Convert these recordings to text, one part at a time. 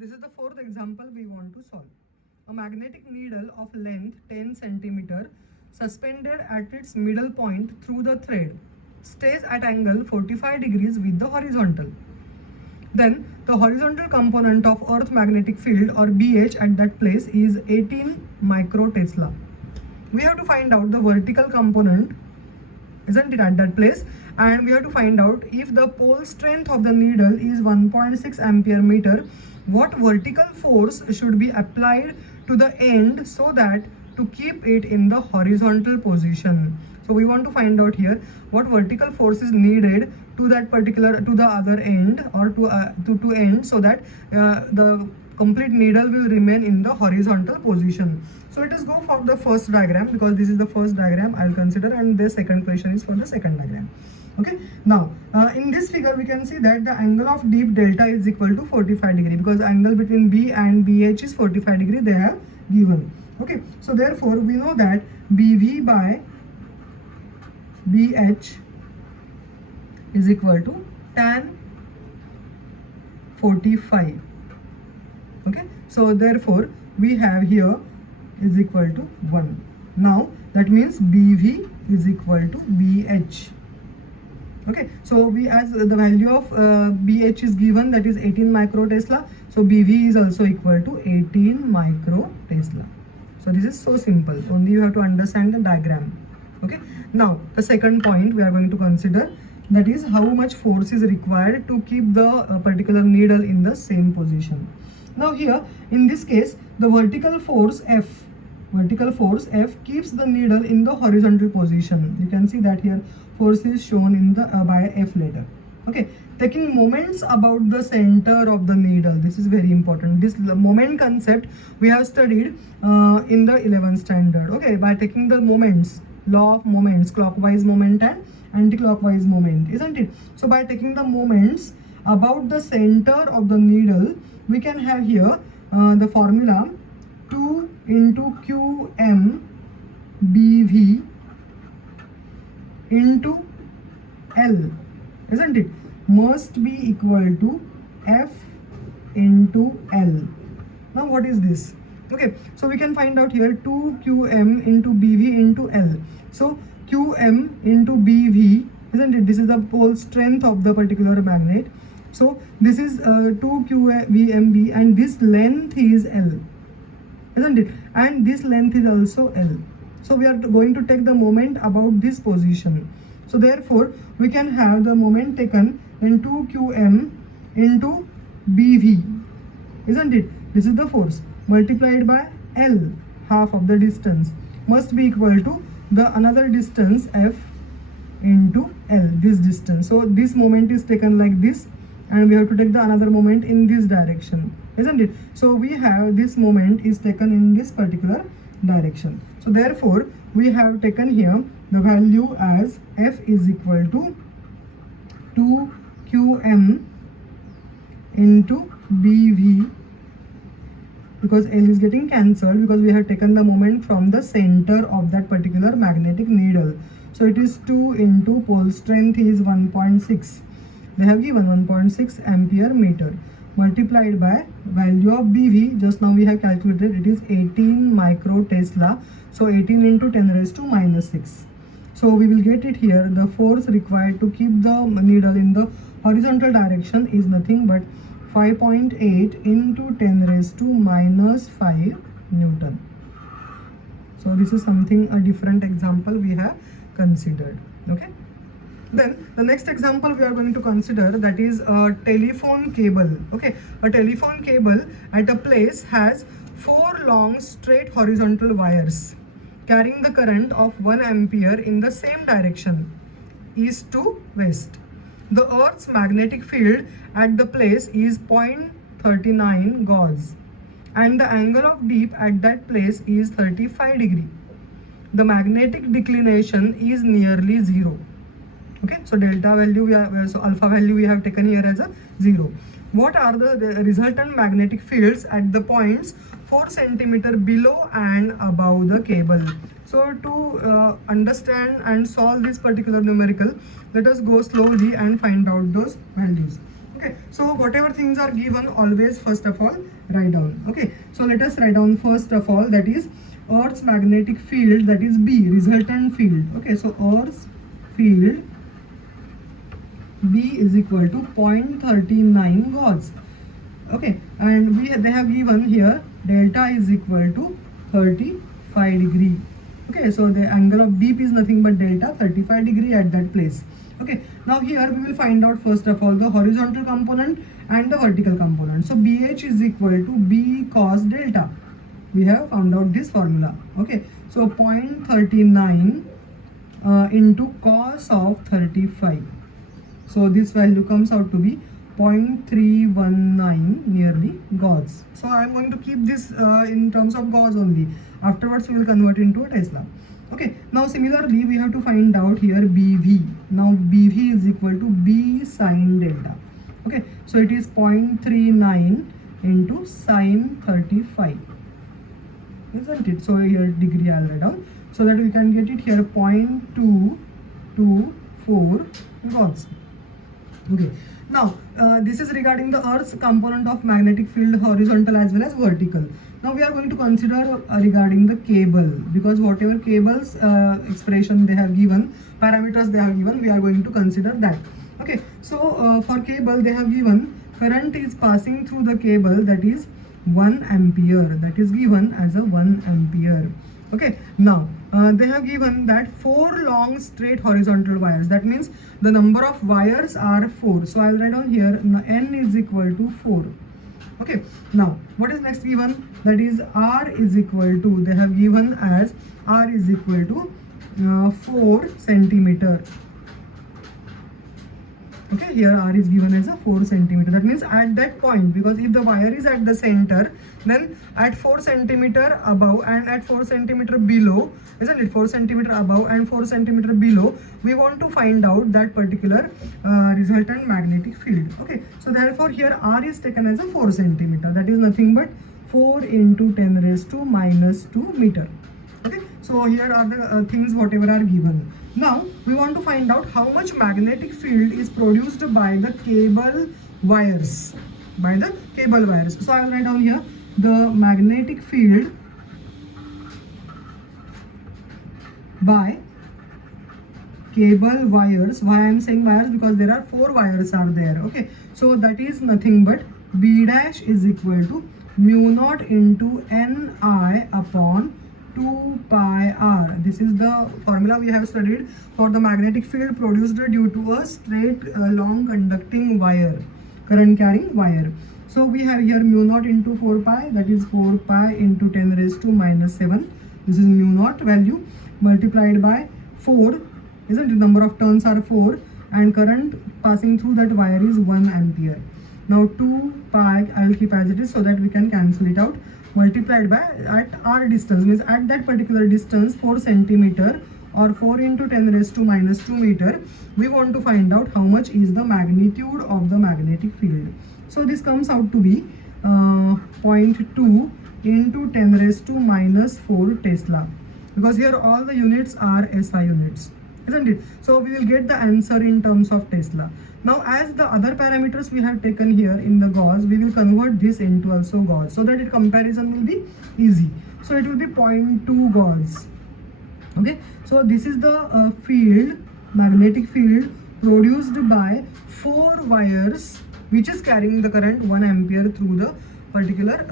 This is the fourth example we want to solve. A magnetic needle of length 10 centimeter suspended at its middle point through the thread stays at angle 45 degrees with the horizontal. Then the horizontal component of Earth magnetic field or BH at that place is 18 microtesla. We have to find out the vertical component, isn't it, at that place, and we have to find out if the pole strength of the needle is 1.6 ampere meter, what vertical force should be applied to the end so that to keep it in the horizontal position. So we want to find out here what vertical force is needed to that particular, to the other end, or to end, so that the complete needle will remain in the horizontal position. So let us go for the first diagram, because this is the first diagram I'll consider, and the second question is for the second diagram. Okay, now in this figure we can see that the angle of dip delta is equal to 45 degree, because angle between B and BH is 45 degree they have given. Okay, so therefore we know that BV by BH is equal to tan 45. Okay, so therefore we have here is equal to 1. Now that means BV is equal to BH. Okay, so we, as the value of BH is given, that is 18 microtesla, so BV is also equal to 18 microtesla. So this is so simple, only you have to understand the diagram. Okay, now the second point we are going to consider, that is how much force is required to keep the particular needle in the same position. Now here in this case the vertical force F keeps the needle in the horizontal position. You can see that here force is shown in the by F letter. Okay, taking moments about the center of the needle, this is very important. This moment concept we have studied in the 11th standard. Okay, by taking the moments, law of moments, clockwise moment and anti-clockwise moment, isn't it? So by taking the moments about the center of the needle, we can have here the formula 2 into QM BV into L, isn't it, must be equal to F into L. Now what is this? Okay, so we can find out here 2QM into BV into L. So QM into BV, isn't it, this is the pole strength of the particular magnet. So this is 2QVMB, and this length is L, isn't it, and this length is also L. So we are going to take the moment about this position. So therefore we can have the moment taken in 2QM into BV, isn't it, this is the force, multiplied by L, half of the distance, must be equal to the another distance F into L, this distance. So this moment is taken like this, and we have to take the another moment in this direction, isn't it? So we have this moment is taken in this particular direction. So therefore we have taken here the value as F is equal to 2QM into BV, because L is getting cancelled, because we have taken the moment from the center of that particular magnetic needle. So it is 2 into pole strength is 1.6. They have given 1.6 ampere meter, multiplied by value of BV, just now we have calculated, it is 18 microtesla. So 18 into 10 raised to minus 6. So we will get it here, the force required to keep the needle in the horizontal direction is nothing but 5.8 into 10 raised to minus 5 Newton. So this is something, a different example we have considered. Okay, then the next example we are going to consider, that is a telephone cable. Okay, a telephone cable at a place has 4 long straight horizontal wires carrying the current of 1 ampere in the same direction, east to west. The Earth's magnetic field at the place is 0.39 Gauss, and the angle of dip at that place is 35 degree. The magnetic declination is nearly 0. Okay, so delta value so alpha value we have taken here as a 0. What are the resultant magnetic fields at the points 4 centimeter below and above the cable? So to understand and solve this particular numerical, let us go slowly and find out those values. Okay, so whatever things are given, always first of all write down. Okay, so let us write down first of all, that is Earth's magnetic field, that is B, resultant field. Okay, so Earth's field B is equal to 0.39 Gauss. Okay, and they have given here delta is equal to 35 degree. Okay, so the angle of deep is nothing but delta 35 degree at that place. Okay, now here we will find out first of all the horizontal component and the vertical component. So BH is equal to B cos delta. We have found out this formula. Okay, so 0.39 into cos of 35. So this value comes out to be 0.319 nearly Gauss. So I am going to keep this in terms of Gauss only. Afterwards we will convert into a Tesla. Okay, now similarly we have to find out here BV. Now BV is equal to B sine delta. Okay, so it is 0.39 into sine 35, isn't it? So here degree I'll write down so that we can get it here 0.224 Gauss. Okay, now this is regarding the Earth's component of magnetic field, horizontal as well as vertical. Now we are going to consider regarding the cable, because whatever cables expression they have given, parameters they have given, we are going to consider that. Okay, so for cable they have given current is passing through the cable, that is 1 ampere, that is given as a 1 ampere. Okay, now they have given that 4 long straight horizontal wires, that means the number of wires are 4. So I'll write down here n is equal to 4. Okay, now what is next given, that is R is equal to, they have given as R is equal to 4 centimeter. Okay, here R is given as a 4 centimeter. That means at that point, because if the wire is at the center, then at 4 centimeter above and at 4 centimeter below, isn't it, 4 centimeter above and 4 centimeter below, we want to find out that particular resultant magnetic field. Okay, so therefore here R is taken as a 4 centimeter, that is nothing but 4 into 10 raised to minus 2 meter. Okay, so here are the things whatever are given. Now we want to find out how much magnetic field is produced by the cable wires. So I will write down here the magnetic field by cable wires. Why I am saying wires? Because there are 4 wires are there. Okay, so that is nothing but B dash is equal to mu naught into Ni upon 2 pi r. This is the formula we have studied for the magnetic field produced due to a straight long conducting wire, current carrying wire. So we have here mu naught into 4 pi, that is 4 pi into 10 raised to minus 7. This is mu naught value multiplied by 4, isn't it? Number of turns are 4 and current passing through that wire is 1 ampere. Now 2 pi I will keep as it is so that we can cancel it out, multiplied by at r distance, means at that particular distance 4 centimeter or 4 into 10 raised to minus 2 meter, we want to find out how much is the magnitude of the magnetic field. So this comes out to be 0.2 into 10 raised to minus 4 Tesla, because here all the units are SI units, isn't it? So we will get the answer in terms of Tesla. Now as the other parameters we have taken here in the Gauss, we will convert this into also Gauss so that comparison will be easy. So it will be 0.2 Gauss. Okay, so this is the field, magnetic field produced by 4 wires which is carrying the current 1 ampere through the particular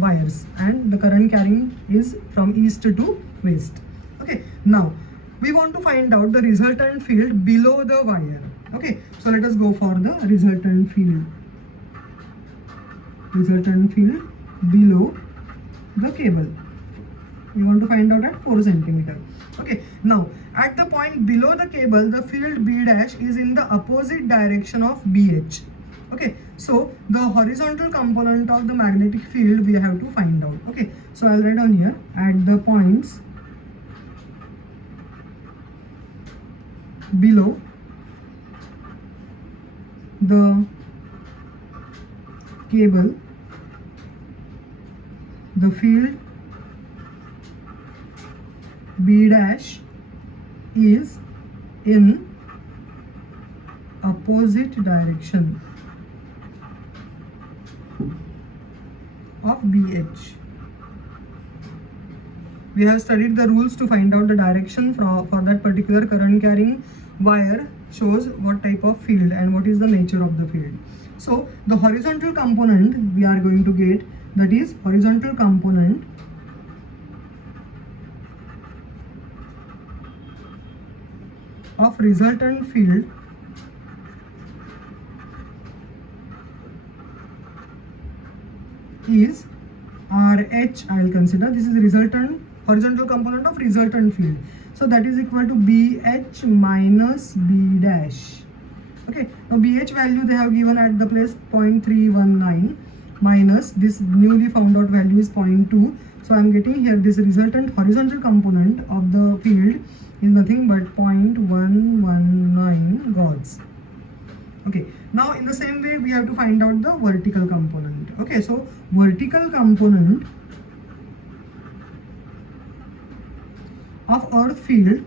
wires, and the current carrying is from east to west. Okay, now we want to find out the resultant field below the wire. Okay, so let us go for the resultant field below the cable. We want to find out at 4 centimeter. Okay, now at the point below the cable, the field B dash is in the opposite direction of BH. Okay, so the horizontal component of the magnetic field we have to find out. Okay, so I'll write down here at the points below the cable, the field B dash is in opposite direction. of BH. We have studied the rules to find out the direction for that particular current carrying wire shows what type of field and what is the nature of the field. So the horizontal component we are going to get, that is horizontal component of resultant field is RH. I will consider this is resultant horizontal component of resultant field. So that is equal to BH minus B dash. Okay, now BH value they have given at the place 0.319 minus this newly found out value is 0.2. So I am getting here this resultant horizontal component of the field is nothing but 0.119 Gauss. Okay, now in the same way we have to find out the vertical component. Okay, so vertical component of earth field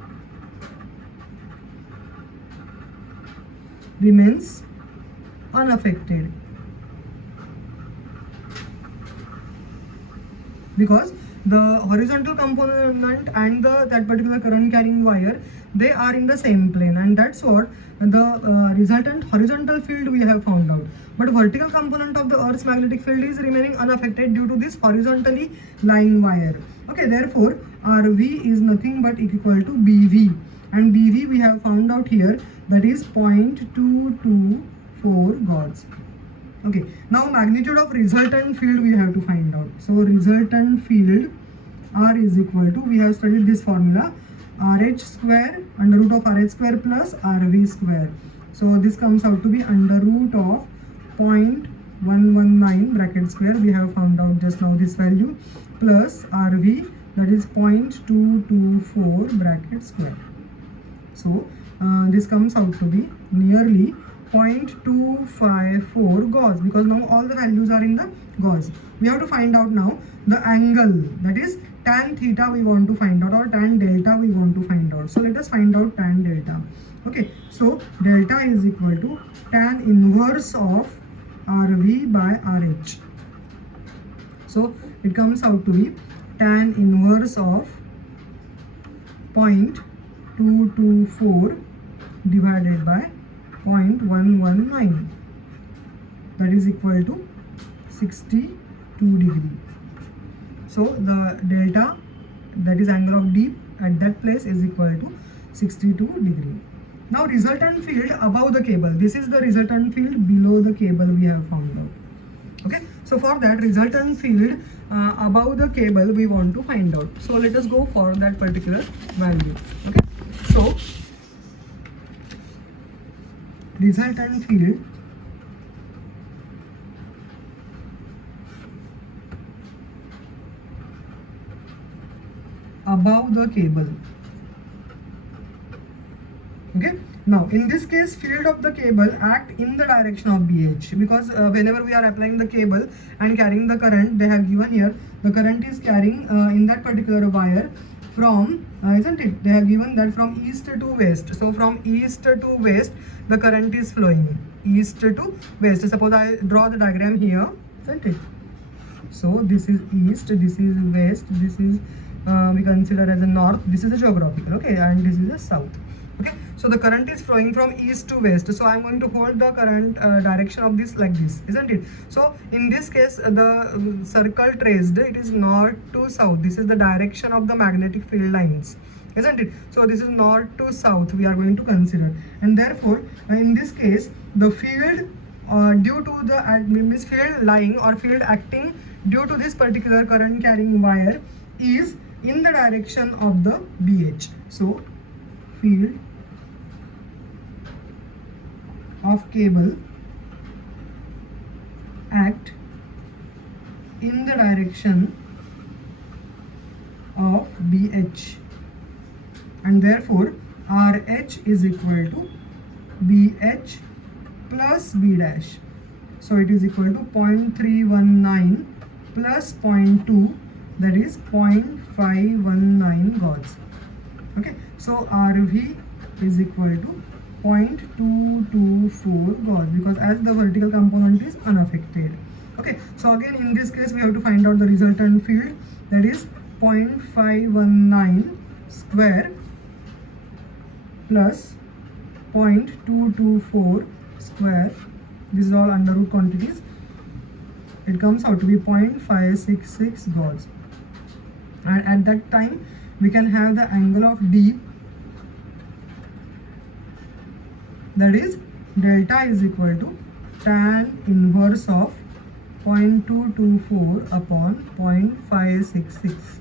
remains unaffected because the horizontal component and that particular current carrying wire, they are in the same plane, and that's what the resultant horizontal field we have found out. But vertical component of the earth's magnetic field is remaining unaffected due to this horizontally lying wire. Okay, therefore RV is nothing but equal to BV, and BV we have found out here, that is 0.224 Gauss. Okay, now magnitude of resultant field we have to find out. So resultant field R is equal to, we have studied this formula, RH square under root of RH square plus RV square. So this comes out to be under root of 0.119 bracket square, we have found out just now this value, plus RV, that is 0.224 bracket square. So this comes out to be nearly 0.254 Gauss, because now all the values are in the Gauss. We have to find out now the angle, that is tan theta we want to find out, or tan delta we want to find out. So let us find out tan delta. Okay, so delta is equal to tan inverse of RV by RH. So it comes out to be tan inverse of 0.224 divided by 0.119, that is equal to 62 degree. So the delta, that is angle of D at that place, is equal to 62 degree. Now resultant field above the cable, this is the resultant field below the cable we have found out. Okay, so for that resultant field above the cable we want to find out. So let us go for that particular value. Okay, so resultant field above the cable. Okay, now in this case field of the cable act in the direction of BH, because whenever we are applying the cable and carrying the current, they have given here the current is carrying in that particular wire from isn't it, they have given that from east to west. So from east to west the current is flowing, east to west. Suppose I draw the diagram here, isn't it? So this is east, this is west, this is we consider as a north, this is a geographical, okay, and this is a south. Okay, so the current is flowing from east to west, so I'm going to hold the current direction of this like this, isn't it? So in this case the circle traced, it is north to south. This is the direction of the magnetic field lines, isn't it? So this is north to south we are going to consider, and therefore in this case the field due to the field lying or field acting due to this particular current carrying wire is in the direction of the BH. So field of cable act in the direction of BH, and therefore RH is equal to BH plus B dash. So it is equal to 0.319 plus 0.2, that is 0.519 Gauss. Okay, so RV is equal to 0.224 Gauss, because as the vertical component is unaffected. Okay, so again in this case we have to find out the resultant field, that is 0.519 square plus 0.224 square. These are all under root quantities. It comes out to be 0.566 gauge. And at that time we can have the angle of D, that is delta is equal to tan inverse of 0.224 upon 0.566.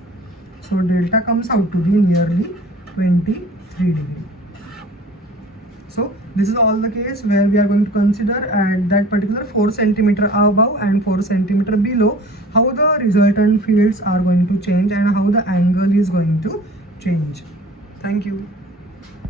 So delta comes out to be nearly 23 degree. So this is all the case where we are going to consider at that particular 4 centimeter above and 4 centimeter below how the resultant fields are going to change and how the angle is going to change. Thank you.